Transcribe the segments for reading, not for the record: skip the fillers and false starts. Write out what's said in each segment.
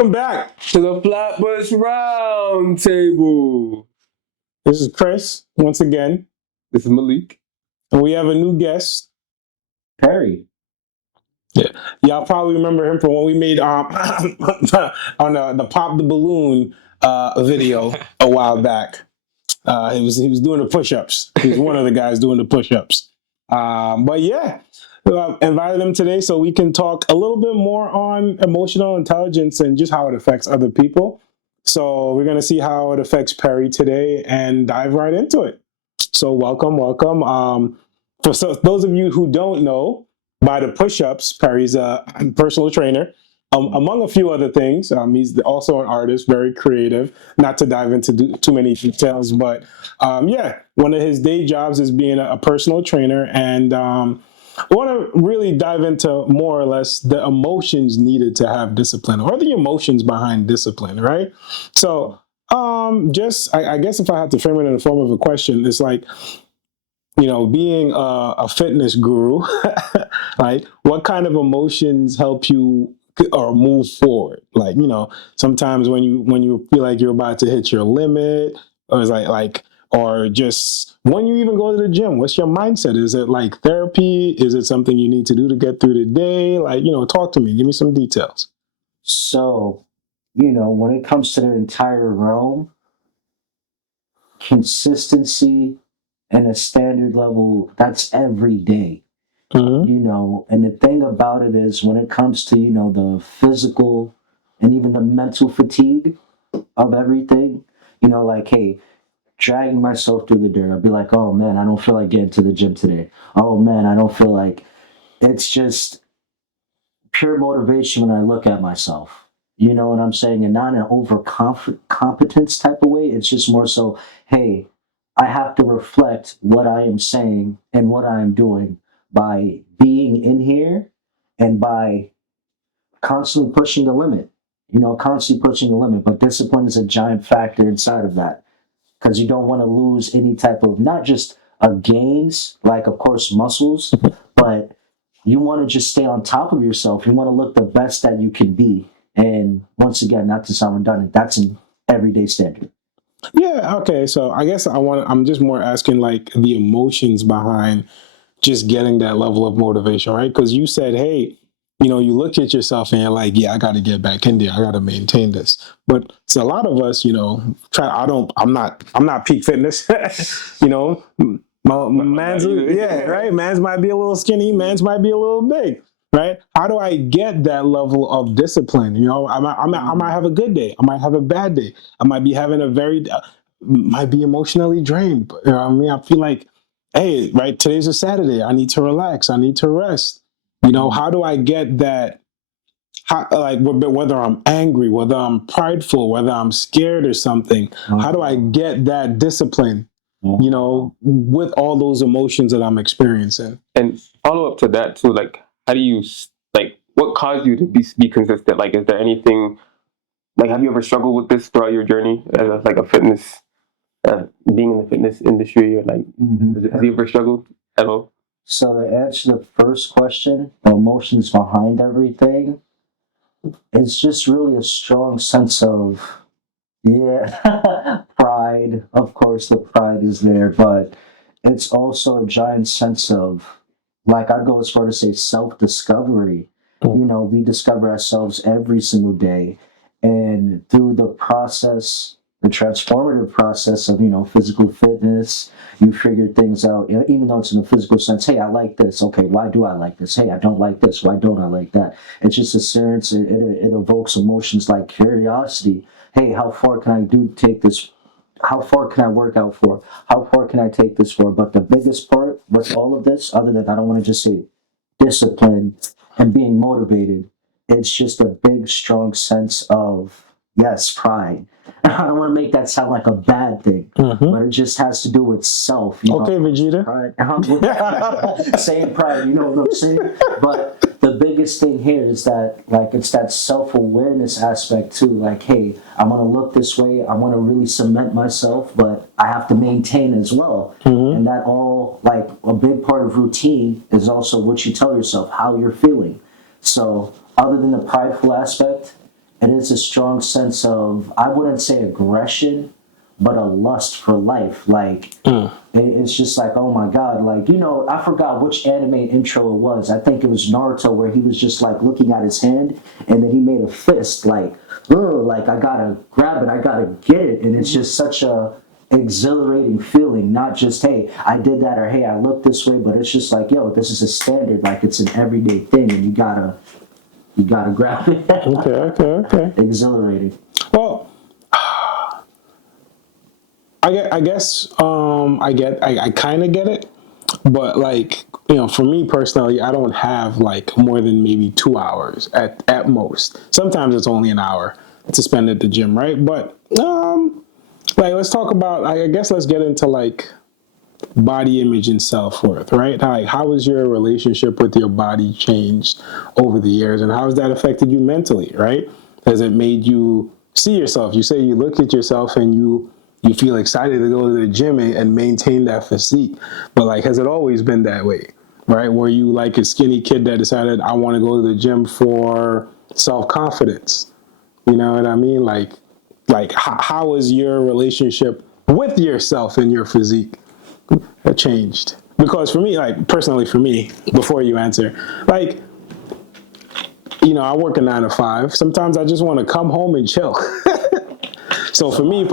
Welcome back to the Flatbush Round Table. This is Chris once again. This is Malik, and we have a new guest, Perry. Yeah, y'all probably remember him from when we made on the pop the balloon video a while back. He was doing the push-ups. He was one of the guys doing the push-ups. But yeah, invited him today so we can talk a little bit more on emotional intelligence and just how it affects other people. So we're gonna see how it affects Perry today and dive right into it. So welcome. Those of you who don't know, by the push-ups, Perry's a personal trainer. Among a few other things, he's also an artist, very creative. Not to dive into too many details, but yeah, one of his day jobs is being a personal trainer, and I want to really dive into more or less the emotions needed to have discipline, or the emotions behind discipline, right? So, I guess if I had to frame it in the form of a question, it's like, being a fitness guru, right? What kind of emotions help you or move forward? Like, sometimes when you feel like you're about to hit your limit, or it's or just when you even go to the gym, what's your mindset? Is it like therapy? Is it something you need to do to get through the day? Like, talk to me. Give me some details. So, when it comes to the entire realm, consistency and a standard level, that's every day. Mm-hmm. And the thing about it is when it comes to, the physical and even the mental fatigue of everything, like, hey, dragging myself through the dirt, I'll be like, oh man, I don't feel like getting to the gym today. Oh man, I don't feel like it's just pure motivation when I look at myself. You know what I'm saying? And not in an competence type of way. It's just more so, hey, I have to reflect what I am saying and what I am doing by being in here and by constantly pushing the limit. Constantly pushing the limit. But discipline is a giant factor inside of that because you don't want to lose any type of not just gains, like of course muscles, but you want to just stay on top of yourself. You want to look the best that you can be. And once again, not to sound redundant, that's an everyday standard. Yeah. Okay. So I guess I'm just more asking like the emotions behind just getting that level of motivation, right? Because you said, hey, you look at yourself and you're like, yeah, I got to get back in there. I got to maintain this. But it's a lot of us, I'm not peak fitness, yeah, right. Man's might be a little skinny. Man's might be a little big, right? How do I get that level of discipline? I might have a good day. I might have a bad day. I might be having might be emotionally drained. But, I feel like, hey, right, today's a Saturday. I need to relax. I need to rest. How do I get that? Whether I'm angry, whether I'm prideful, whether I'm scared or something, how do I get that discipline, with all those emotions that I'm experiencing? And follow up to that too, like how do you what caused you to be consistent? Like, is there anything like have you ever struggled with this throughout your journey as like a fitness, being in the fitness industry, or like have you ever struggled at all? So to answer the first question, the emotions behind everything, it's just really a strong sense of, yeah, pride. Of course, the pride is there, but it's also a giant sense of, like, I go as far to say self discovery. We discover ourselves every single day. And through the process, the transformative process of, physical fitness, you figure things out, even though it's in a physical sense. Hey, I like this. Okay, why do I like this? Hey, I don't like this. Why don't I like that? It's just a sense, it evokes emotions like curiosity. Hey, how far can I take this? How far can I work out for? How far can I take this for? But the biggest part with all of this, other than I don't want to just say discipline and being motivated, it's just a big, strong sense of, yes, pride. I don't want to make that sound like a bad thing, but it just has to do with self. Okay, Vegeta. Pride. Saying pride, you know what I'm saying? But the biggest thing here is that, like, it's that self-awareness aspect too. Like, hey, I want to look this way. I want to really cement myself, but I have to maintain as well. And that all, like, a big part of routine is also what you tell yourself, how you're feeling. So other than the prideful aspect, it is a strong sense of, I wouldn't say aggression, but a lust for life. Like, it's just like, oh my God, like, you know, I forgot which anime intro it was. I think it was Naruto, where he was just like looking at his hand and then he made a fist, like, ugh, like I gotta grab it, I gotta get it. And it's just such a exhilarating feeling, not just, hey, I did that, or hey, I look this way, but it's just like, yo, this is a standard, like it's an everyday thing, and you gotta grab it. Okay. Exhilarating. Well, I guess I kind of get it, but like, you know, for me personally, I don't have like more than maybe 2 hours at most. Sometimes it's only an hour to spend at the gym, right? But like, let's talk about. I guess let's get into like body image and self-worth, right? Like, how has your relationship with your body changed over the years, and how has that affected you mentally, right? Has it made you see yourself? You say you look at yourself and you feel excited to go to the gym and maintain that physique, but like, has it always been that way, right? Were you like a skinny kid that decided, I want to go to the gym for self-confidence? You know what I mean? Like how is your relationship with yourself and your physique changed? Because for me, like personally for me, before you answer, like, you know, I work a 9 to 5. Sometimes I just want to come home and chill. So for me, if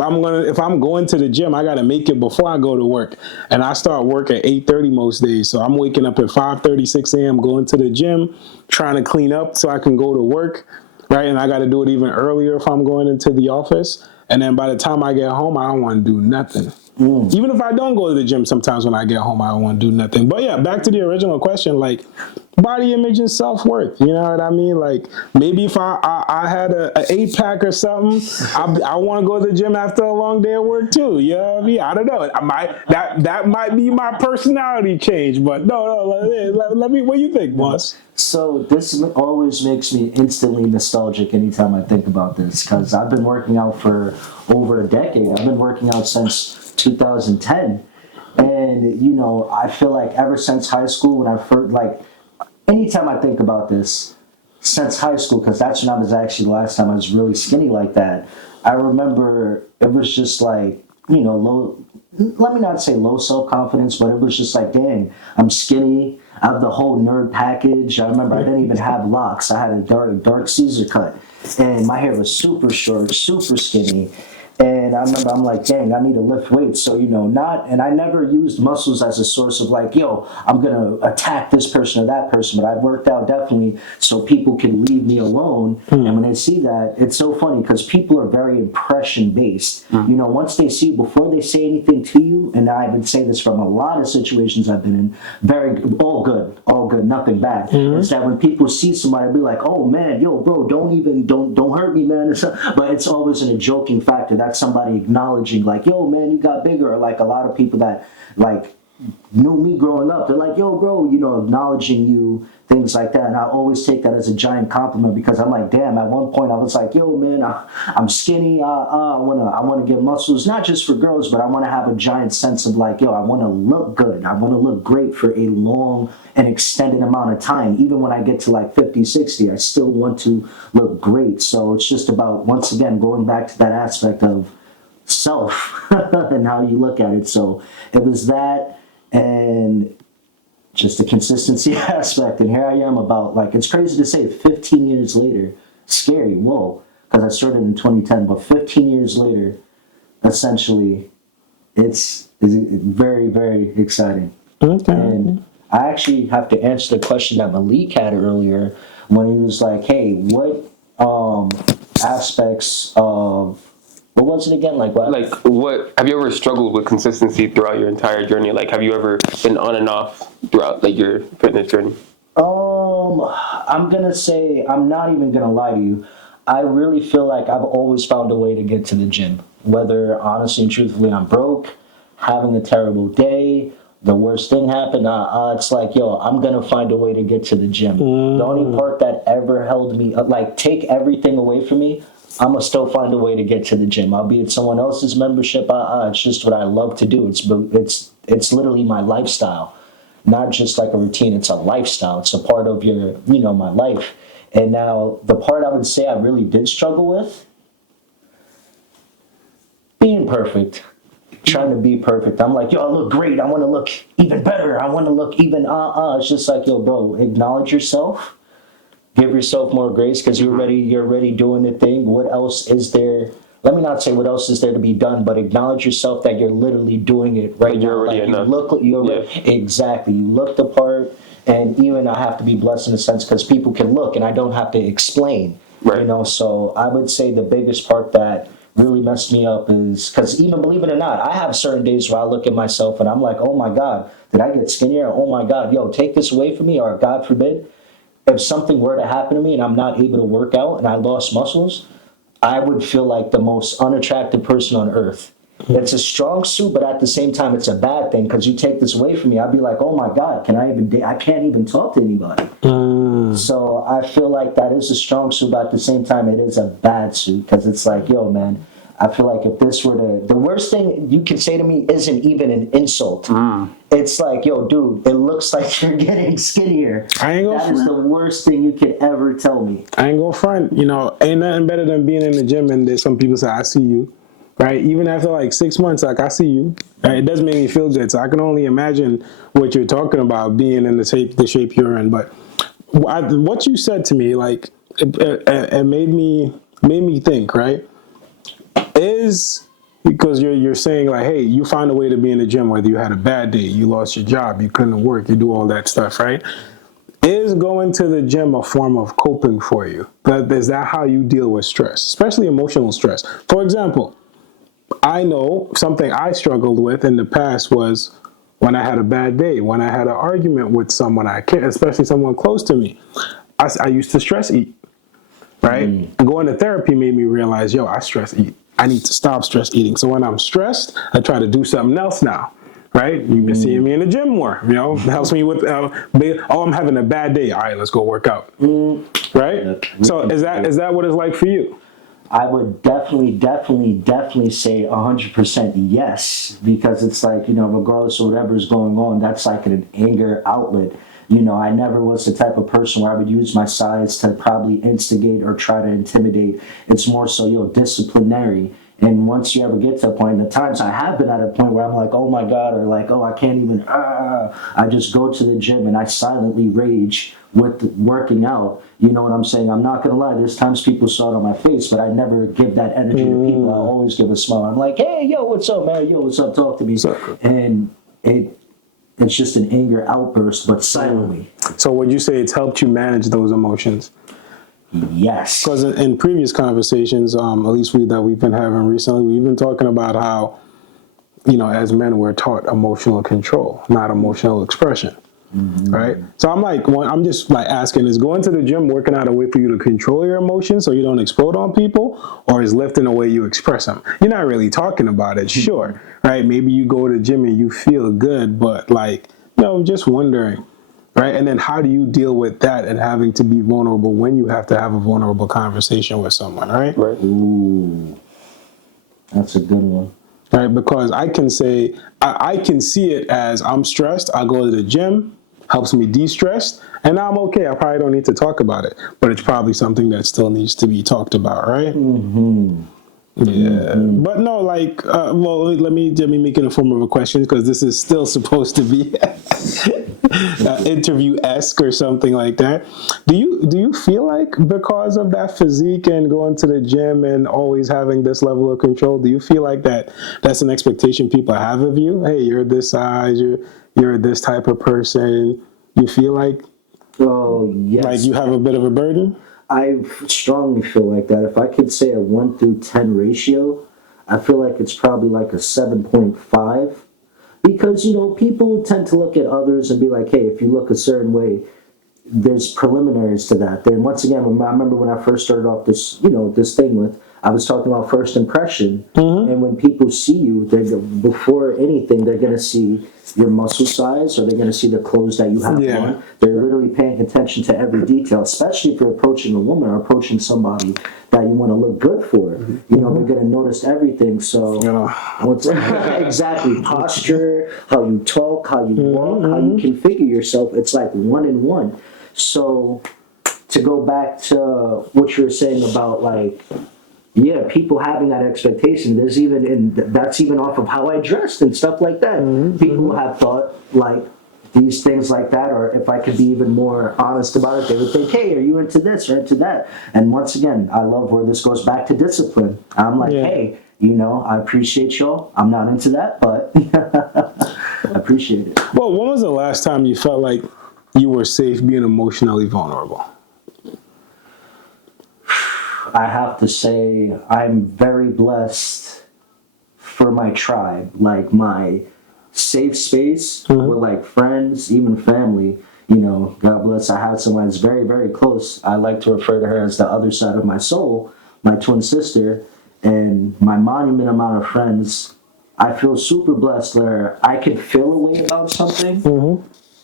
I'm going to the gym, I got to make it before I go to work, and I start work at 8:30 most days. So I'm waking up at 5:30, 6 a.m. going to the gym, trying to clean up so I can go to work, right? And I got to do it even earlier if I'm going into the office. And then by the time I get home, I don't want to do nothing. Even if I don't go to the gym, sometimes when I get home, I don't want to do nothing. But yeah, back to the original question, like body image and self-worth. You know what I mean? Like maybe if I had an 8-pack or something, I want to go to the gym after a long day of work too. You know what I mean? I don't know. That might be my personality change. But no, let me. What do you think, boss? So this always makes me instantly nostalgic anytime I think about this, because I've been working out for over a decade. I've been working out since 2010. And, you know, I feel like ever since high school, when I first, like, anytime I think about this, since high school, because that's when I was actually the last time I was really skinny like that, I remember it was just like, you know, low, let me not say low self-confidence, but it was just like, dang, I'm skinny. I have the whole nerd package. I remember I didn't even have locks. I had a dark Caesar cut, and my hair was super short, super skinny. And I remember I'm like, dang, I need to lift weights. So, you know, and I never used muscles as a source of like, yo, I'm going to attack this person or that person. But I worked out definitely so people can leave me alone. And when they see that, it's so funny because people are very impression based. You know, once they see you, before they say anything to you, and I would say this from a lot of situations I've been in, all good, nothing bad. Is that when people see somebody, be like, oh man, yo, bro, don't hurt me, man. But it's always in a joking factor. That's somebody acknowledging, like, yo, man, you got bigger. Or like a lot of people that like knew me growing up, they're like, yo, bro, you know, acknowledging you, things like that. And I always take that as a giant compliment, because I'm like, damn, at one point I was like, yo, man, I'm skinny. I wanna get muscles, not just for girls, but I want to have a giant sense of like, yo, I want to look good. I want to look great for a long and extended amount of time. Even when I get to like 50, 60, I still want to look great. So it's just about, once again, going back to that aspect of self and how you look at it. So it was that, and just the consistency aspect. And here I am about, like, it's crazy to say 15 years later, scary, whoa, because I started in 2010, but 15 years later, essentially, it's very, very exciting. Okay. And I actually have to answer the question that Malik had earlier when he was like, hey, what aspects of, what was it again? Like what? Like, what have you ever struggled with consistency throughout your entire journey? Like, have you ever been on and off throughout like your fitness journey? I'm gonna say, I'm not even gonna lie to you. I really feel like I've always found a way to get to the gym. Whether honestly and truthfully I'm broke, having a terrible day, the worst thing happened, it's like, yo, I'm gonna find a way to get to the gym. The only part that ever held me, like, take everything away from me, I'm gonna still find a way to get to the gym. Albeit someone else's membership, it's just what I love to do. It's literally my lifestyle, not just like a routine. It's a lifestyle. It's a part of your, you know, my life. And now the part I would say I really did struggle with, being perfect. Trying to be perfect. I'm like, yo, I look great. I want to look even better. I want to look even, It's just like, yo, bro, acknowledge yourself. Give yourself more grace because you're already doing the thing. What else is there? Let me not say what else is there to be done, but acknowledge yourself that you're literally doing it right Like you're now. already Like enough. exactly. You look the part, and even I have to be blessed in a sense because people can look, and I don't have to explain. Right. You know, so I would say the biggest part that really messed me up is because even believe it or not, I have certain days where I look at myself and I'm like, oh my God, did I get skinnier? Oh my God, yo, take this away from me, or God forbid, if something were to happen to me and I'm not able to work out and I lost muscles, I would feel like the most unattractive person on earth. It's a strong suit, but at the same time, it's a bad thing because you take this away from me. I'd be like, oh my God, can I even? I can't even talk to anybody. So I feel like that is a strong suit, but at the same time, it is a bad suit because it's like, yo, man, I feel like if this were the worst thing you could say to me isn't even an insult. It's like, yo, dude, it looks like you're getting skinnier. That is the worst thing you could ever tell me. I ain't gonna front, ain't nothing better than being in the gym and there's some people say, I see you, right? Even after like 6 months, like, I see you. Right? It does make me feel good. So I can only imagine what you're talking about being in the shape you're in. But what you said to me, like, it made me think, right? Is because you're saying like, hey, you find a way to be in the gym, whether you had a bad day, you lost your job, you couldn't work, you do all that stuff, right? Is going to the gym a form of coping for you? Is that how you deal with stress, especially emotional stress? For example, I know something I struggled with in the past was when I had a bad day, when I had an argument with someone I care, especially someone close to me. I used to stress eat, right? Going to therapy made me realize, yo, I stress eat. I need to stop stress eating. So when I'm stressed, I try to do something else now. Right? You've been seeing me in the gym more. It helps me with, I'm having a bad day. All right, let's go work out. Right? So is that what it's like for you? I would definitely say 100% yes, because it's like, regardless of whatever is going on, that's like an anger outlet. I never was the type of person where I would use my size to probably instigate or try to intimidate. It's more so, disciplinary. And once you ever get to a point, the times I have been at a point where I'm like, oh my God, or like, oh, I can't even, I just go to the gym and I silently rage with working out. You know what I'm saying? I'm not going to lie. There's times people saw it on my face, but I never give that energy to people. I always give a smile. I'm like, hey, yo, what's up, man? Yo, what's up? Talk to me. And it's just an anger outburst, but silently. So would you say it's helped you manage those emotions? Yes. Because in previous conversations, at least that we've been having recently, we've been talking about how, as men, we're taught emotional control, not emotional expression. Right? So I'm just like asking, is going to the gym working out a way for you to control your emotions so you don't explode on people, or is lifting a way you express them? You're not really talking about it, sure, right? Maybe you go to the gym and you feel good, but just wondering, right? And then how do you deal with that and having to be vulnerable when you have to have a vulnerable conversation with someone, right? Right. Ooh, that's a good one. Right, because I can say, I can see it as I'm stressed, I go to the gym, helps me de-stress, and I'm okay. I probably don't need to talk about it, but it's probably something that still needs to be talked about, right? Yeah, but no, let me make it in form of a question because this is still supposed to be interview-esque or something like that. Do you feel like because of that physique and going to the gym and always having this level of control, do you feel like that's an expectation people have of you? Hey, you're this size, you're this type of person. You feel like, oh yes, like you have a bit of a burden? I strongly feel like that. If I could say a 1 through 10 ratio, I feel like it's probably like a 7.5. Because, people tend to look at others and be like, hey, if you look a certain way, there's preliminaries to that. Then once again, I remember when I first started off this, this thing with, I was talking about first impression. And when people see you, before anything, they're going to see your muscle size, or they're going to see the clothes that you have on. They're literally paying attention to every detail, especially if you're approaching a woman or approaching somebody that you want to look good for. They're going to notice everything. So, exactly, posture, how you talk, how you walk, how you configure yourself, it's like 1 in 1. So to go back to what you were saying about like, yeah, people having that expectation. There's even, and that's even off of how I dressed and stuff like that. People have thought like these things like that, or if I could be even more honest about it, they would think, hey, are you into this or into that? And once again, I love where this goes back to discipline. I'm like, hey, you know, I appreciate y'all. I'm not into that, but I appreciate it. Well, when was the last time you felt like you were safe being emotionally vulnerable? I have to say, I'm very blessed for my tribe, like my safe space with like friends, even family. You know, God bless. I have someone that's very, very close. I like to refer to her as the other side of my soul, my twin sister, and my monument amount of friends. I feel super blessed where I can feel a way about something,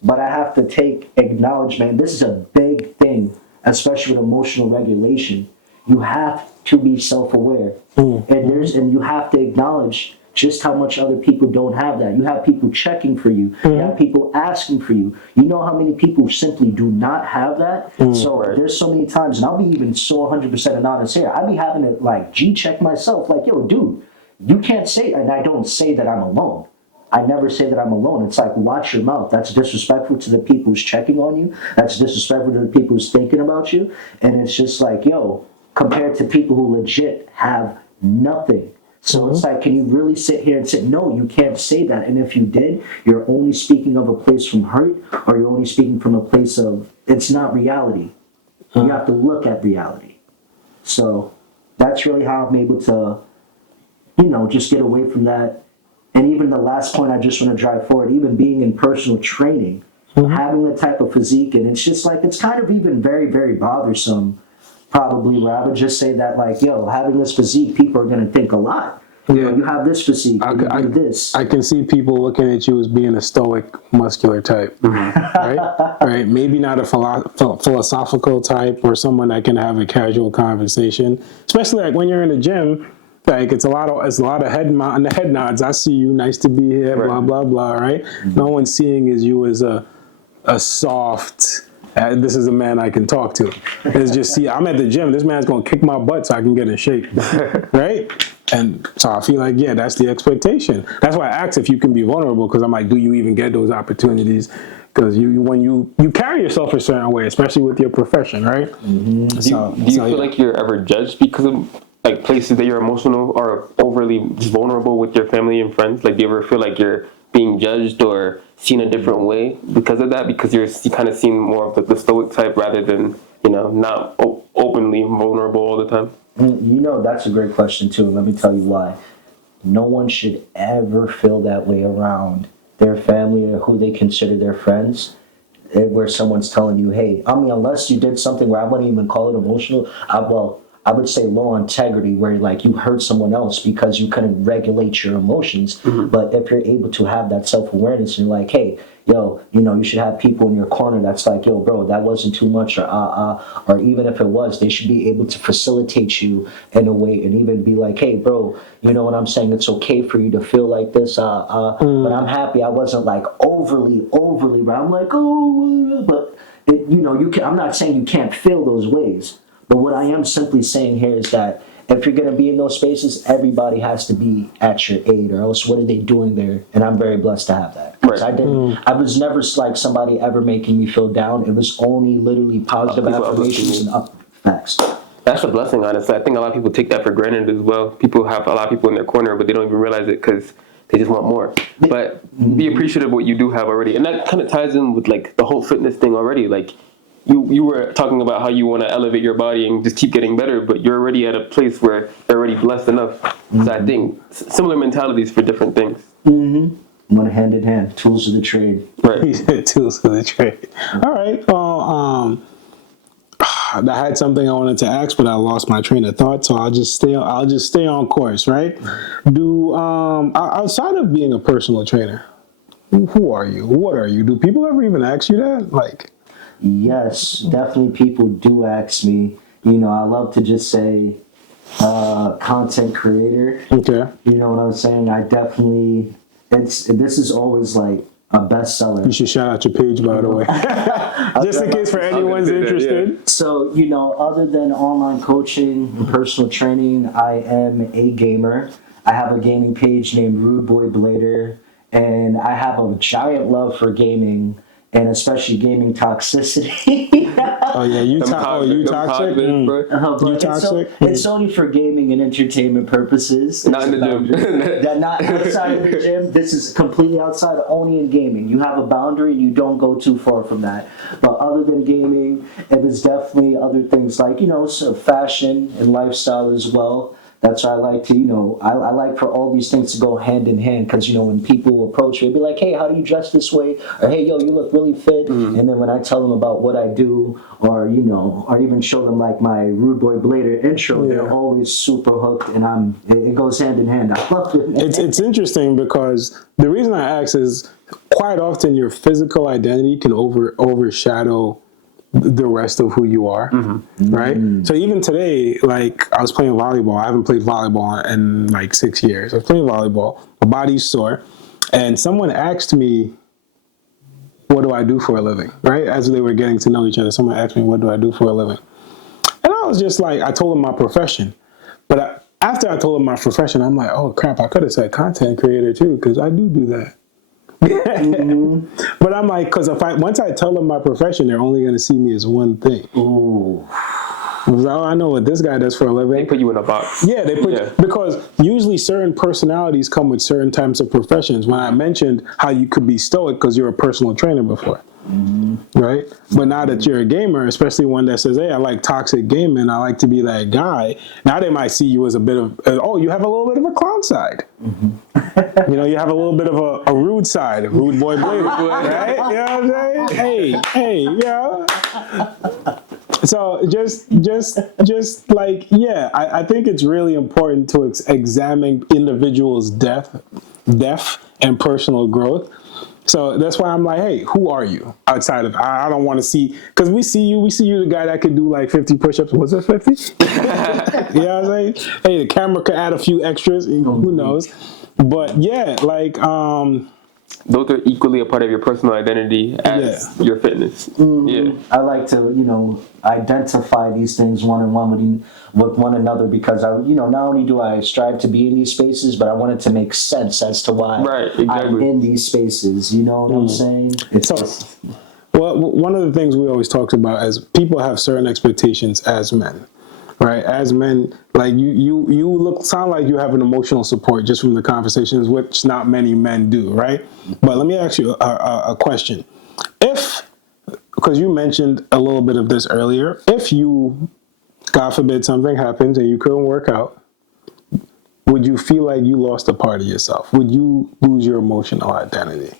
but I have to take acknowledgement. This is a big thing, especially with emotional regulation. You have to be self-aware, and you have to acknowledge just how much other people don't have that. You have people checking for you. You have people asking for you. You know how many people simply do not have that? So there's so many times, and I'll be even so 100% honest here. I be having to like G-check myself, like, yo, dude, you can't say, and I don't say that I'm alone. I never say that I'm alone. It's like, watch your mouth. That's disrespectful to the people who's checking on you. That's disrespectful to the people who's thinking about you. And it's just like, yo, compared to people who legit have nothing. So it's like, can you really sit here and say, no, you can't say that. And if you did, you're only speaking of a place from hurt, or you're only speaking from a place of, it's not reality. You have to look at reality. So that's really how I'm able to, you know, just get away from that. And even the last point I just want to drive forward, even being in personal training, having the type of physique, and it's just like, it's kind of even very, very bothersome, probably, where I would just say that, like, yo, having this physique, people are going to think a lot. You know, you have this physique, you do this. I can see people looking at you as being a stoic, muscular type, right? Right? Maybe not a philosophical type, or someone that can have a casual conversation, especially like when you're in the gym. Like it's a lot of head nods. I see you. Nice to be here. Blah blah blah. Right? No one's seeing as you as a soft. This is a man I can talk to. It's just, see, I'm at the gym. This man's gonna kick my butt so I can get in shape, right? And so I feel like, yeah, that's the expectation. That's why I asked if you can be vulnerable, because I'm like, do you even get those opportunities? Because when you carry yourself a certain way, especially with your profession, right? Do you feel like you're ever judged because of like places that you're emotional or overly vulnerable with your family and friends? Like, do you ever feel like you're being judged or seen a different way because of that? Because you're kind of seen more of the stoic type rather than, you know, not openly vulnerable all the time? You know, that's a great question too. Let me tell you why. No one should ever feel that way around their family or who they consider their friends, where someone's telling you, hey, I mean, unless you did something where I wouldn't even call it emotional, I would say low integrity, where like you hurt someone else because you couldn't regulate your emotions. But if you're able to have that self-awareness and you're like, hey, yo, you know, you should have people in your corner that's like, yo, bro, that wasn't too much, or even if it was, they should be able to facilitate you in a way and even be like, hey, bro, you know what I'm saying? It's okay for you to feel like this, but I'm happy I wasn't like overly, but I'm like, oh, but it, you know, I'm not saying you can't feel those ways. But what I am simply saying here is that if you're going to be in those spaces, everybody has to be at your aid, or else what are they doing there? And I'm very blessed to have that. Right. I was never like somebody ever making me feel down. It was only literally positive affirmations and up facts. That's a blessing, honestly. I think a lot of people take that for granted as well. People have a lot of people in their corner, but they don't even realize it because they just want more. But be appreciative of what you do have already. And that kind of ties in with like the whole fitness thing already. Like, you were talking about how you want to elevate your body and just keep getting better, but you're already at a place where you're already blessed enough. So I think similar mentalities for different things. One hand in hand, tools of the trade. Right. He said tools of the trade. All right. Well, I had something I wanted to ask, but I lost my train of thought, so I'll just stay on course. Right? Do outside of being a personal trainer, who are you? What are you? Do people ever even ask you that? Like. Yes, definitely people do ask me. You know, I love to just say content creator. Okay. You know what I'm saying? I definitely, this is always like a bestseller. You should shout out your page, by the way, just in case for anyone's interested. So, you know, other than online coaching and personal training, I am a gamer. I have a gaming page named Rude Boy Blader, and I have a giant love for gaming, and especially gaming toxicity. Oh yeah, you toxic? You But toxic? It's only for gaming and entertainment purposes. Not in the gym. That not outside of the gym. This is completely outside, only in gaming. You have a boundary, you don't go too far from that. But other than gaming, it is definitely other things like, you know, so fashion and lifestyle as well. That's why I like to, you know, I like for all these things to go hand in hand, because, you know, when people approach me, they'll be like, hey, how do you dress this way? Or, hey, yo, you look really fit. And then when I tell them about what I do, or, you know, or even show them like my Rude Boy Blader intro, they're always super hooked, and it goes hand in hand. I love it. It's interesting because the reason I ask is quite often your physical identity can overshadow the rest of who you are, right? So even today, like I was playing volleyball. I haven't played volleyball in like 6 years. I was playing volleyball. My body's sore, and someone asked me, "What do I do for a living?" Right as they were getting to know each other, someone asked me, "What do I do for a living?" And I was just like, I told them my profession, but after I told them my profession, I'm like, "Oh crap! I could have said content creator too, because I do that." But I'm like, because once I tell them my profession, they're only going to see me as one thing. Ooh. Oh, I know what this guy does for a living. They put you in a box. Yeah, because usually certain personalities come with certain types of professions. When I mentioned how you could be stoic because you're a personal trainer before, right? But now that you're a gamer, especially one that says, "Hey, I like toxic gaming. I like to be that guy." Now they might see you as a bit of, "Oh, you have a little bit of a clown side." You know, you have a little bit of a rude side, a rude boy Blader, right? You know what I'm saying? Hey, you know. So just like, yeah, I think it's really important to examine individuals' depth and personal growth. So that's why I'm like, hey, who are you outside of? I don't want to see, because we see you the guy that could do like 50 push-ups. Was it 50? You know what I'm saying? Hey, the camera could add a few extras. Who knows? But yeah, like those are equally a part of your personal identity as your fitness. Yeah, I like to, you know, identify these things one-on-one with one another, because I, you know, not only do I strive to be in these spaces, but I want it to make sense as to why I'm in these spaces. You know what I'm saying? Well, one of the things we always talked about is people have certain expectations as men. Right, as men, like you sound like you have an emotional support just from the conversations, which not many men do, right? But let me ask you a question. Because you mentioned a little bit of this earlier, if you, God forbid, something happens and you couldn't work out, would you feel like you lost a part of yourself? Would you lose your emotional identity?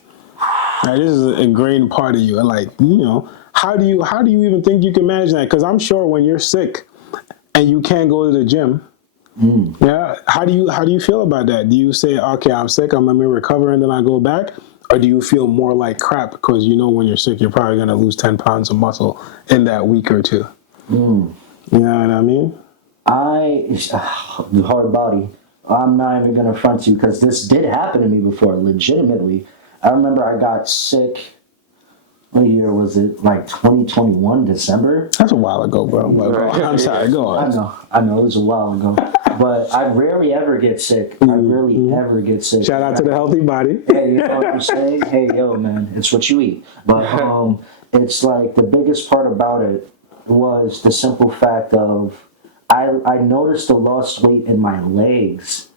Now, this is an ingrained part of you, and like, you know, how do you even think you can manage that? Because I'm sure when you're sick and you can't go to the gym, yeah, how do you feel about that? Do you say, okay, I'm sick, let me recover, and then I go back? Or do you feel more like crap because you know when you're sick, you're probably going to lose 10 pounds of muscle in that week or two? You know what I mean? The hard body. I'm not even going to front you, because this did happen to me before, legitimately. I remember I got sick. What year was it? Like 2021, December? That's a while ago, bro. I'm sorry, go on. I know, it was a while ago. But I rarely ever get sick. I rarely ever get sick. Shout out to the healthy body. Hey, you know what I'm saying? Hey, yo, man, it's what you eat. But it's like the biggest part about it was the simple fact of I noticed the lost weight in my legs,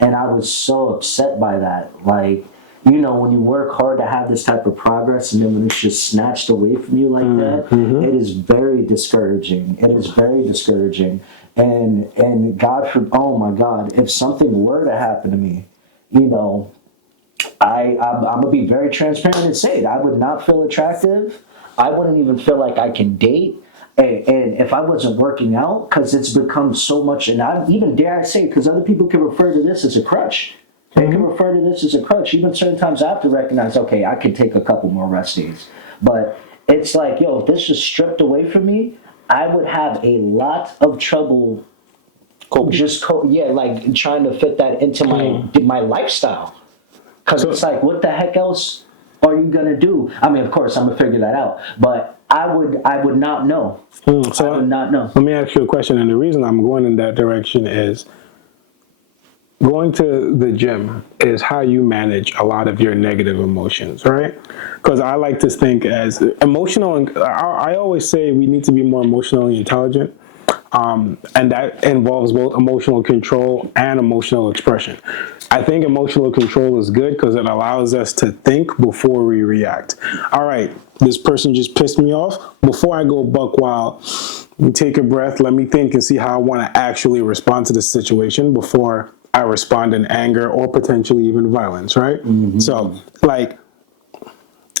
and I was so upset by that. Like, you know, when you work hard to have this type of progress, and then when it's just snatched away from you like that, it is very discouraging. It is very discouraging. And God forbid, oh my God, if something were to happen to me, you know, I'm going to be very transparent and say it. I would not feel attractive. I wouldn't even feel like I can date. And if I wasn't working out, because it's become so much, and I even dare I say, because other people can refer to this as a crutch. They can refer to this as a crutch. Even certain times I have to recognize, okay, I could take a couple more rest days. But it's like, yo, if this was stripped away from me, I would have a lot of trouble like trying to fit that into my lifestyle. Because it's like, what the heck else are you gonna do? I mean, of course, I'm gonna figure that out, but I would not know. So I would not know. let me ask you a question, and the reason I'm going in that direction is going to the gym is how you manage a lot of your negative emotions, right? Because I like to think as emotional, and I always say we need to be more emotionally intelligent. And that involves both emotional control and emotional expression. I think emotional control is good because it allows us to think before we react. All right, this person just pissed me off. Before I go buck wild, take a breath, let me think and see how I want to actually respond to the situation before I respond in anger or potentially even violence, right? So, like,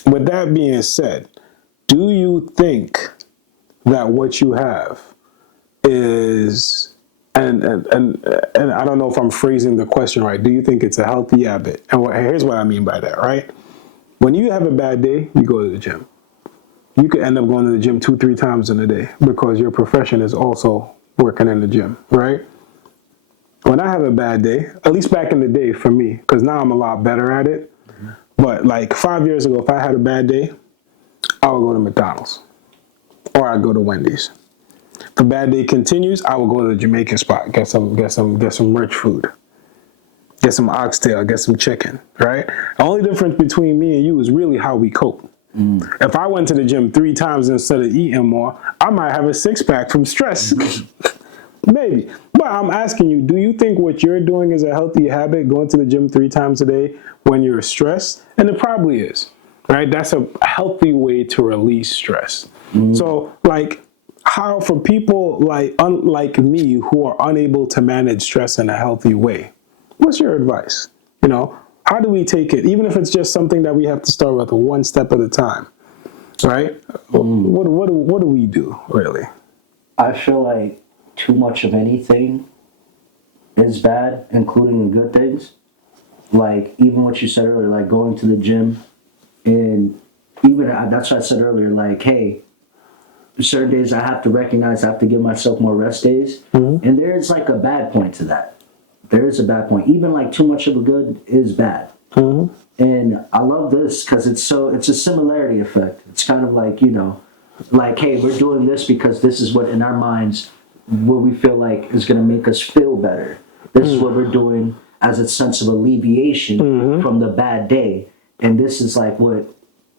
with that being said, do you think that what you have is and I don't know if I'm phrasing the question right. Do you think it's a healthy habit? And here's what I mean by that, right? When you have a bad day, you go to the gym. You could end up going to the gym 2-3 times in a day because your profession is also working in the gym, right? When I have a bad day, at least back in the day for me, because now I'm a lot better at it. But like 5 years ago, if I had a bad day, I would go to McDonald's or I'd go to Wendy's. If the bad day continues, I will go to the Jamaican spot, get some rich food, get some oxtail, get some chicken, right? The only difference between me and you is really how we cope. If I went to the gym 3 times instead of eating more, I might have a 6-pack from stress. Maybe. But I'm asking you, do you think what you're doing is a healthy habit, going to the gym 3 times a day when you're stressed? And it probably is, right? That's a healthy way to release stress. So, like, how for people like unlike me who are unable to manage stress in a healthy way, what's your advice? You know, how do we take it, even if it's just something that we have to start with one step at a time, right? What do we do, really? I feel like too much of anything is bad, including the good things. Like even what you said earlier, like going to the gym, and even that's what I said earlier. Like, hey, certain days I have to recognize I have to give myself more rest days, and there's like a bad point to that. There is a bad point. Even like too much of a good is bad. And I love this because it's a similarity effect. It's kind of like, you know, like, hey, we're doing this because this is what in our minds, what we feel like is going to make us feel better. This is what we're doing as a sense of alleviation from the bad day. And this is like what,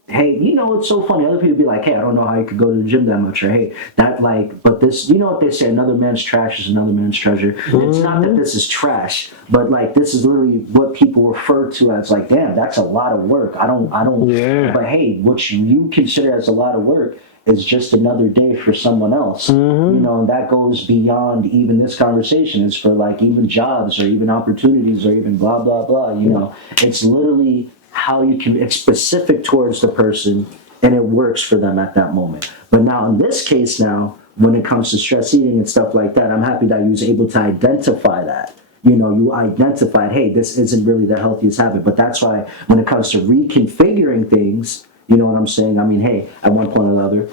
hey, you know, it's so funny. Other people be like, hey, I don't know how you could go to the gym that much. Or, hey, that like, but this, you know what they say, another man's trash is another man's treasure. It's not that this is trash, but like, this is literally what people refer to as like, damn, that's a lot of work. I don't, Yeah. but hey, what you consider as a lot of work is just another day for someone else. You know, and that goes beyond even this conversation. It's for like even jobs or even opportunities or even blah, blah, blah. You know, it's literally how you can, it's specific towards the person and it works for them at that moment. But now in this case now, when it comes to stress eating and stuff like that, I'm happy that you was able to identify that. You know, you identified, hey, this isn't really the healthiest habit. But that's why when it comes to reconfiguring things, you know what I'm saying? I mean, hey, at one point or another,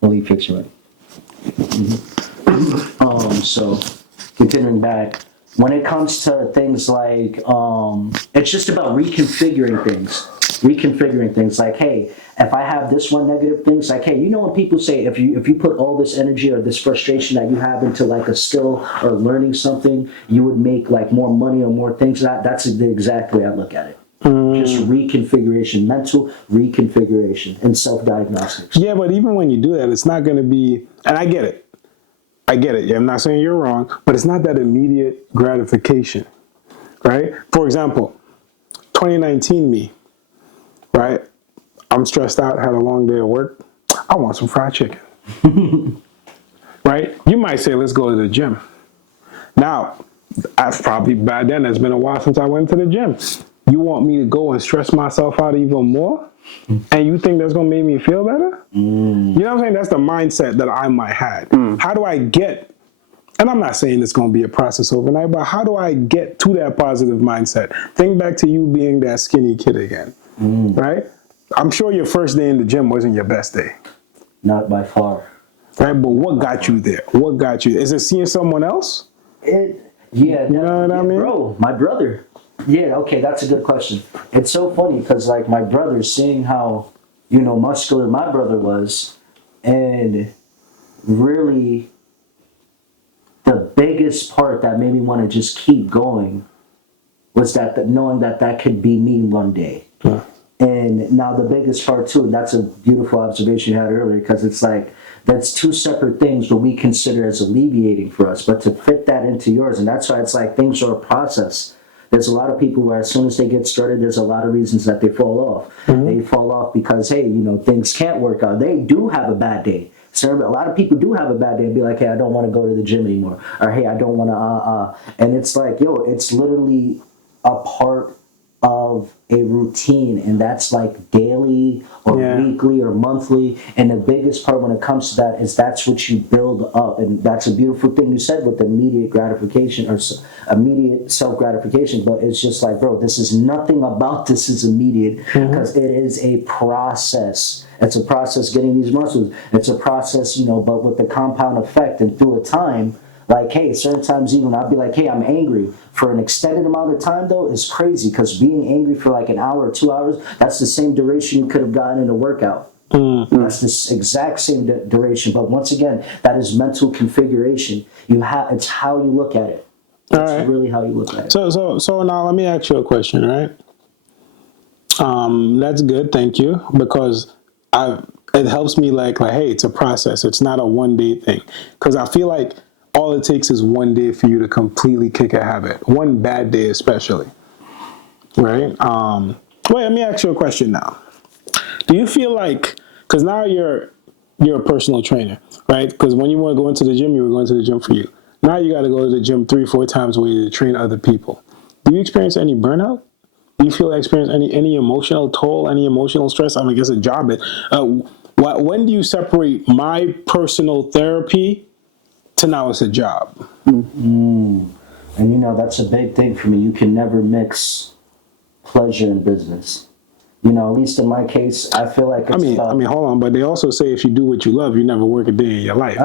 let me fix it right. So continuing back, when it comes to things like, it's just about reconfiguring things. Reconfiguring things like, hey, if I have this one negative thing, it's like, hey, you know when people say if you put all this energy or this frustration that you have into like a skill or learning something, you would make like more money or more things. That's the exact way I look at it. Just reconfiguration, mental reconfiguration, and self-diagnostics. Yeah, but even when you do that, it's not going to be, and I get it. Yeah, I'm not saying you're wrong, but it's not that immediate gratification, right? For example, 2019 me, right? I'm stressed out, had a long day of work. I want some fried chicken, right? You might say, let's go to the gym. Now, that's probably by then. It's been a while since I went to the gym. You want me to go and stress myself out even more? And you think that's going to make me feel better? You know what I'm saying? That's the mindset that I might have. How do I get, and I'm not saying it's going to be a process overnight, but how do I get to that positive mindset? Think back to you being that skinny kid again, right? I'm sure your first day in the gym wasn't your best day. Not by far. Right? But what got you there? What got you? Is it seeing someone else? Yeah, You know what I mean? bro, my brother. Yeah, okay, that's a good question. It's so funny because, like, my brother, seeing how, muscular my brother was, and really the biggest part that made me want to just keep going was that knowing that that could be me one day. Yeah. And now the biggest part too, and that's a beautiful observation you had earlier, because it's like that's two separate things that we consider as alleviating for us, but to fit that into yours, and that's why it's like things are a process. There's a lot of people where as soon as they get started, there's a lot of reasons that they fall off. They fall off because, hey, things can't work out. They do have a bad day. So a lot of people do have a bad day and be like, hey, I don't want to go to the gym anymore. Or, hey, I don't want to, And it's like, yo, it's literally a part of a routine, and that's like daily or Yeah. weekly or monthly. And the biggest part when it comes to that is that's what you build up, and that's a beautiful thing you said with immediate gratification or immediate self gratification. But it's just like, bro, this is nothing about this is immediate because it is a process. It's a process getting these muscles. It's a process, but with the compound effect and through a time. Like, hey, certain times even I'll be like, hey, I'm angry. For an extended amount of time, though, is crazy because being angry for like an hour or 2 hours, that's the same duration you could have gotten in a workout. That's the exact same duration. But once again, that is mental configuration. It's how you look at it. All It's right. really how you look at it. So now let me ask you a question, right? That's good, thank you, because it helps me like hey, it's a process. It's not a one day thing, because I feel like all it takes is one day for you to completely kick a habit. One bad day, especially, right? Wait, let me ask you a question now. Do you feel like, because now you're a personal trainer, right? Because when you want to go into the gym, you were going to the gym for you. Now you got to go to the gym 3-4 times a week to train other people. Do you experience any burnout? Do you feel experience any emotional toll, any emotional stress? I mean, I guess a job. When do you separate my personal therapy to now it's a job? And that's a big thing for me. You can never mix pleasure and business. At least in my case, I feel like it's I mean, hold on, but they also say if you do what you love, you never work a day in your life.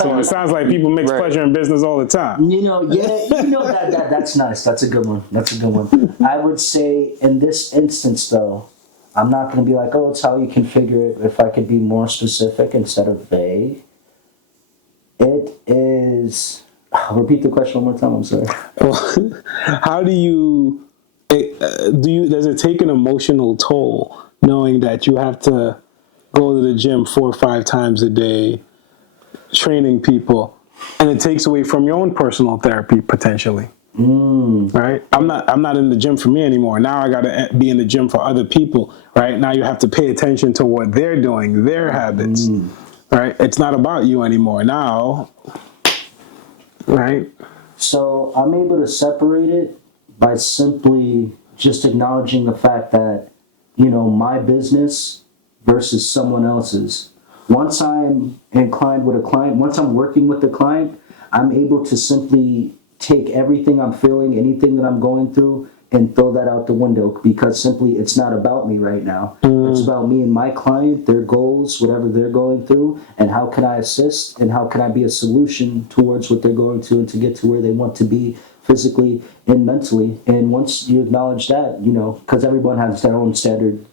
So it sounds like people mix pleasure and business all the time. That's nice. That's a good one. That's a good one. I would say in this instance, though, I'm not going to be like, oh, it's how you configure it. If I could be more specific instead of vague, it is. Repeat the question one more time. I'm sorry. How do you does it take an emotional toll knowing that you have to go to the gym 4 or 5 times a day training people, and it takes away from your own personal therapy potentially? Right? I'm not in the gym for me anymore. Now I got to be in the gym for other people. Right? Now you have to pay attention to what they're doing, their habits. Right? It's not about you anymore now. Right? So I'm able to separate it by simply just acknowledging the fact that, my business versus someone else's. Once I'm inclined with a client, once I'm working with the client, I'm able to simply take everything I'm feeling, anything that I'm going through, and throw that out the window because simply it's not about me right now. It's about me and my client, their goals, whatever they're going through, and how can I assist and how can I be a solution towards what they're going to and to get to where they want to be physically and mentally. And once you acknowledge that, because everyone has their own standard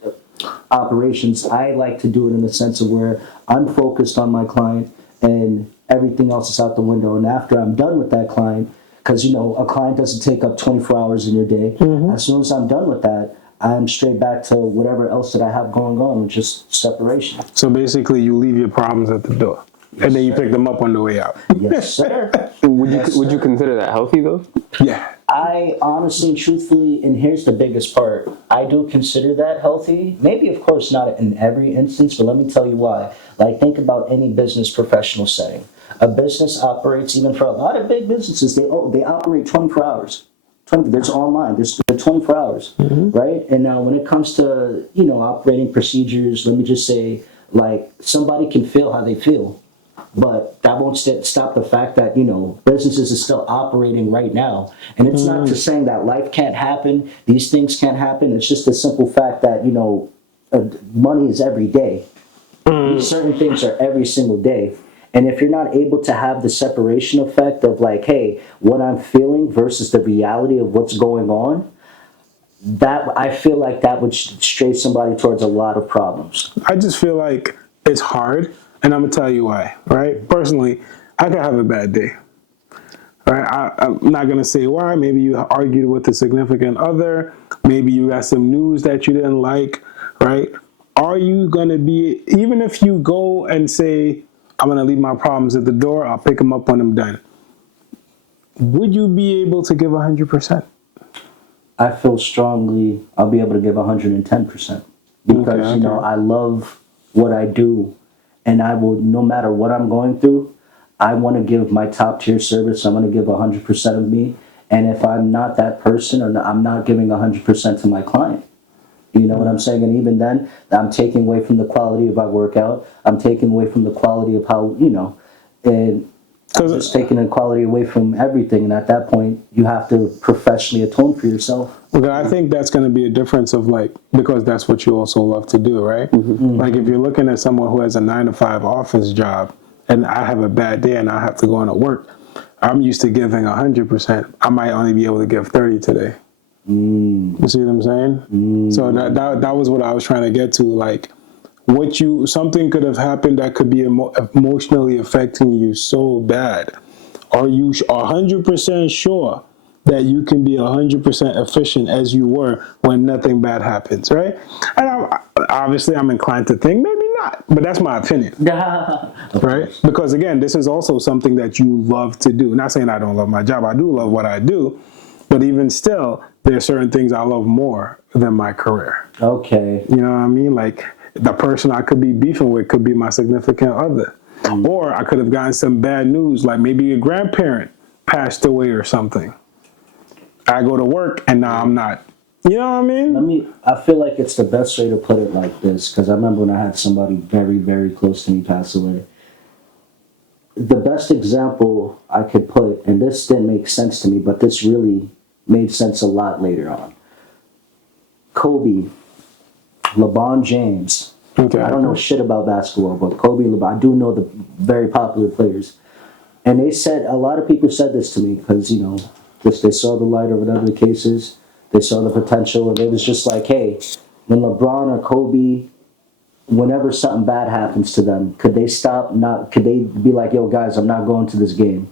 operations, I like to do it in the sense of where I'm focused on my client and everything else is out the window. And after I'm done with that client, because a client doesn't take up 24 hours in your day. As soon as I'm done with that, I'm straight back to whatever else that I have going on, which is separation. So basically, you leave your problems at the door, and then you pick them up on the way out. Yes, sir. Would you consider that healthy though? Yeah. I honestly and truthfully, and here's the biggest part, I do consider that healthy. Maybe, of course, not in every instance, but let me tell you why. Like, think about any business professional setting. A business operates, even for a lot of big businesses, they operate 24 hours. There's online, they're 24 hours, right? And now when it comes to, operating procedures, let me just say, like, somebody can feel how they feel. But that won't stop the fact that, businesses are still operating right now. And it's not just saying that life can't happen, these things can't happen. It's just a simple fact that, money is every day. Certain things are every single day. And if you're not able to have the separation effect of like, hey, what I'm feeling versus the reality of what's going on, that I feel like that would stray somebody towards a lot of problems. I just feel like it's hard, and I'm gonna tell you why. Right? Personally, I could have a bad day. Right? I'm not gonna say why. Maybe you argued with a significant other. Maybe you got some news that you didn't like. Right? Are you gonna be, even if you go and say, I'm gonna leave my problems at the door, I'll pick them up when I'm done, would you be able to give 100%? I feel strongly I'll be able to give 110% because Okay, you know okay. I love what I do, and I will, no matter what I'm going through, I want to give my top tier service. I'm going to give 100% of me, and if I'm not that person, or I'm not giving 100% to my client, you know what I'm saying? And even then, I'm taking away from the quality of my workout. I'm taking away from the quality of how, you know, and I'm just taking the quality away from everything. And at that point, you have to professionally atone for yourself. Well, I think that's going to be a difference of like, because that's what you also love to do, right? Like if you're looking at someone who has a 9 to 5 office job and I have a bad day and I have to go into work, I'm used to giving 100%. I might only be able to give 30 today. You see what I'm saying? So that was what I was trying to get to. Like, something could have happened that could be emotionally affecting you so bad. Are you 100% sure that you can be 100% efficient as you were when nothing bad happens, right? And obviously, I'm inclined to think maybe not, but that's my opinion, right? Because again, this is also something that you love to do. Not saying I don't love my job. I do love what I do, but even still, there are certain things I love more than my career. Okay. You know what I mean? Like the person I could be beefing with could be my significant other. Or I could have gotten some bad news, like maybe a grandparent passed away or something. I go to work and now I'm not. You know what I mean? I feel like it's the best way to put it like this, because I remember when I had somebody very, very close to me pass away. The best example I could put, and this didn't make sense to me, but this really made sense a lot later on. Kobe, LeBron James. Okay. I don't know shit about basketball, but Kobe, LeBron, I do know the very popular players. And they said, a lot of people said this to me because, you know, just they saw the light or whatever the case is. They saw the potential, and it was just like, hey, when LeBron or Kobe, whenever something bad happens to them, could they stop? Not could they be like, yo, guys, I'm not going to this game.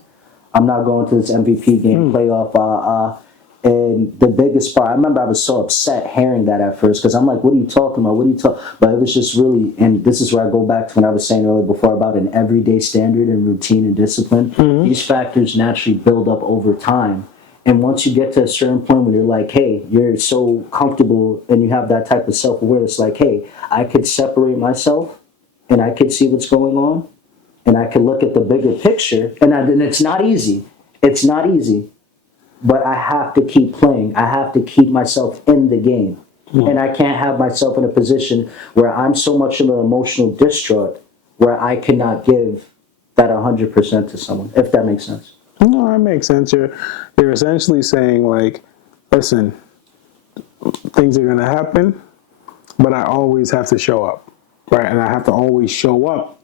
I'm not going to this MVP game, playoff. And the biggest part, I remember I was so upset hearing that at first because I'm like, what are you talking about? What are you talking? But it was just really, and this is where I go back to when I was saying earlier before about an everyday standard and routine and discipline. These factors naturally build up over time. And once you get to a certain point when you're like, hey, you're so comfortable and you have that type of self-awareness, like, hey, I could separate myself and I could see what's going on and I could look at the bigger picture. And it's not easy. It's not easy. But I have to keep playing. I have to keep myself in the game. And I can't have myself in a position where I'm so much of an emotional distraught where I cannot give that 100% to someone, if that makes sense. No, that makes sense. You're essentially saying like, listen, things are gonna happen, but I always have to show up, right? And I have to always show up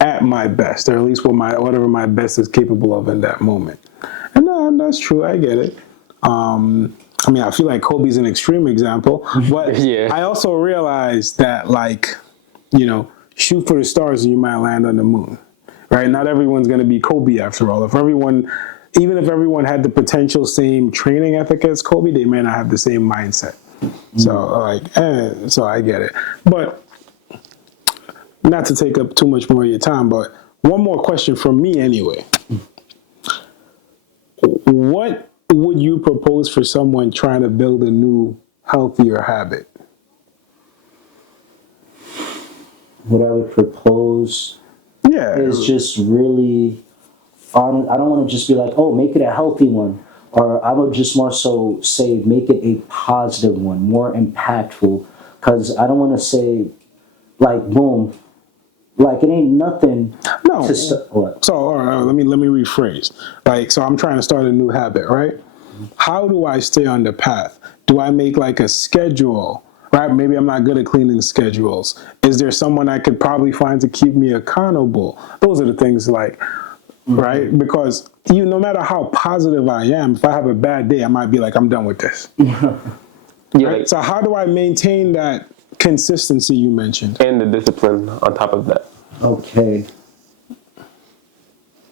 at my best, or at least whatever my best is capable of in that moment. And no, that's true. I get it. I mean, I feel like Kobe's an extreme example, but Yeah. I also realize that, like, you know, shoot for the stars and you might land on the moon, right? Not everyone's going to be Kobe after all. Even if everyone had the potential same training ethic as Kobe, they may not have the same mindset. So I get it. But not to take up too much more of your time, but one more question from me anyway. What would you propose for someone trying to build a new, healthier habit? What I would propose Yeah. is just really I don't want to just be like, oh, make it a healthy one. Or I would just more so say, make it a positive one, more impactful. Because I don't want to say, like, boom, like it ain't nothing No. what? So, all right, let me rephrase. Like, so I'm trying to start a new habit, right? How do I stay on the path? Do I make like a schedule? Right? Maybe I'm not good at cleaning schedules. Is there someone I could probably find to keep me accountable? Those are the things like, right? Because no matter how positive I am, if I have a bad day, I might be like, I'm done with this. Yeah, Right? like, So how do I maintain that consistency you mentioned? and the discipline on top of that. Okay.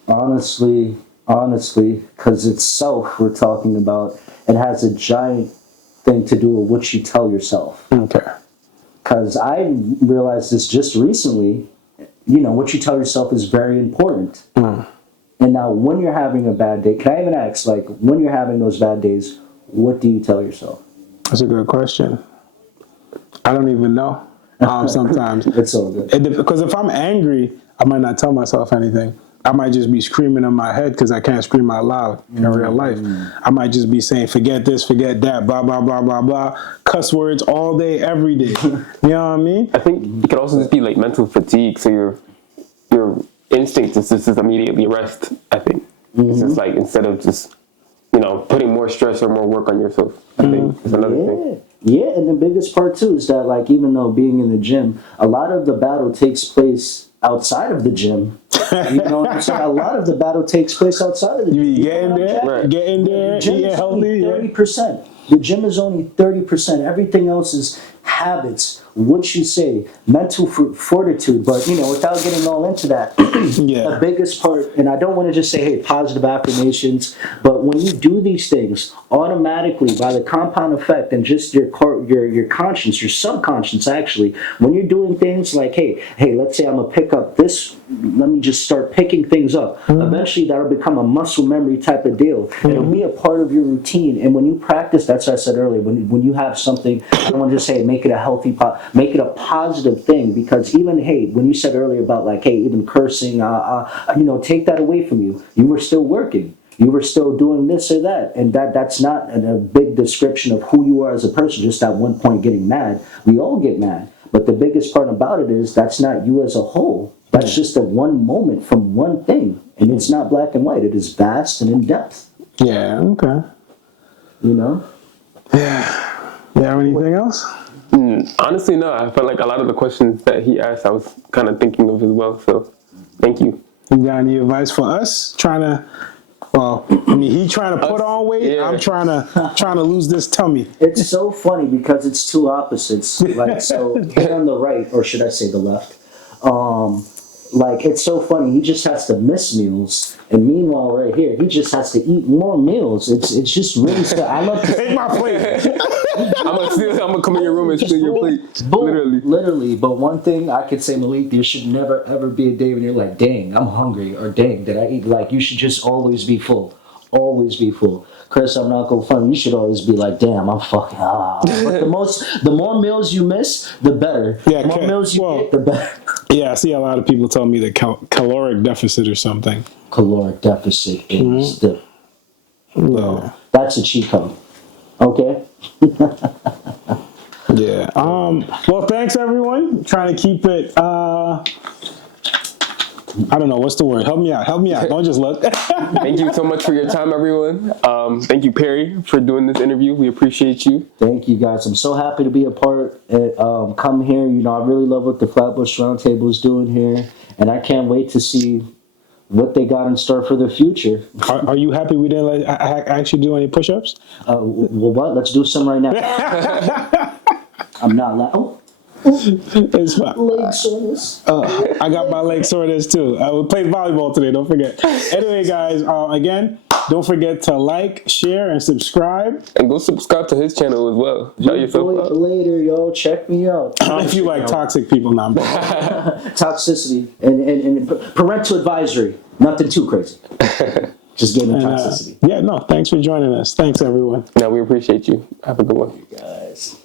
Honestly, because it's self we're talking about, it has a giant thing to do with what you tell yourself. Okay. Because I realized this just recently, what you tell yourself is very important. And now when you're having a bad day, can I even ask, like, when you're having those bad days, what do you tell yourself? That's a good question. I don't even know. Sometimes. It's all good. Because if I'm angry, I might not tell myself anything. I might just be screaming in my head because I can't scream out loud in real life. I might just be saying, forget this, forget that, blah, blah, blah, blah, blah. Cuss words all day, every day. You know what I mean? I think it could also just be like mental fatigue. So your instinct is just immediately rest. I think it's just like, instead of just putting more stress or more work on yourself. I think is another thing. Yeah, and the biggest part too is that, like, even though being in the gym, a lot of the battle takes place outside of the gym. You know what I'm saying? A lot of the battle takes place outside of the gym. You be getting there, Right. getting there, The gym eating is healthy. only Yeah. 30%. The gym is only 30%. Everything else is habits, what you say, mental fortitude. But, without getting all into that, Yeah. the biggest part, and I don't want to just say, hey, positive affirmations, but when you do these things, automatically, by the compound effect and just your conscience, your subconscious, actually, when you're doing things like, hey, let's say I'm going to pick up this, let me just start picking things up. Eventually, that'll become a muscle memory type of deal. It'll be a part of your routine. And when you practice, that's what I said earlier, when you have something, I don't want to just say make it a healthy, make it a positive thing. Because even, hey, when you said earlier about, like, hey, even cursing, take that away from you. You were still working. You were still doing this or that. And that's not a big description of who you are as a person, just at one point getting mad. We all get mad. But the biggest part about it is that's not you as a whole. That's just a one moment from one thing. And it's not black and white. It is vast and in depth. Yeah, okay. Yeah. You have anything else? Honestly, no. I felt like a lot of the questions that he asked, I was kind of thinking of as well. So, thank you. You got any advice for us? He trying to put on weight. Yeah. I'm trying to lose this tummy. It's so funny because it's two opposites. Like, so here on the right, or should I say the left, like, it's so funny. He just has to miss meals, and meanwhile, right here, he just has to eat more meals. It's just really sad. I love to Take my plate. I'm gonna come in your room and steal your plate. Literally. But one thing I could say, Malik, there should never ever be a day when you're like, dang, I'm hungry, or dang, did I eat? Like, you should just always be full. Always be full. Chris, I'm not going to front. You should always be like, damn, I'm fucking But the more meals you miss, the better. Yeah, the more meals you get, the better. Yeah, I see a lot of people tell me the caloric deficit or something. Caloric deficit is that's a cheat code. Okay? Yeah. Well, thanks everyone. Trying to keep it. I don't know what's the word. Help me out. Don't just look. Thank you so much for your time, everyone. Thank you, Perry, for doing this interview. We appreciate you. Thank you, guys. I'm so happy to be a part. Come here. I really love what the Flatbush Roundtable is doing here, and I can't wait to see what they got in store for the future. Are you happy we didn't actually do any push-ups? Well, what? Let's do some right now. I'm not laughing. It's fine. Leg soreness. I got my leg soreness too. We played volleyball today. Don't forget. Anyway, guys. Again, don't forget to like, share, and subscribe. And go subscribe to his channel as well. Shout yourself out. Later, yo. Check me out. If you like toxic people, now. Toxicity and parental advisory. Nothing too crazy. Just gaming toxicity. Yeah. No. Thanks for joining us. Thanks, everyone. No, we appreciate you. Have a good one. Guys.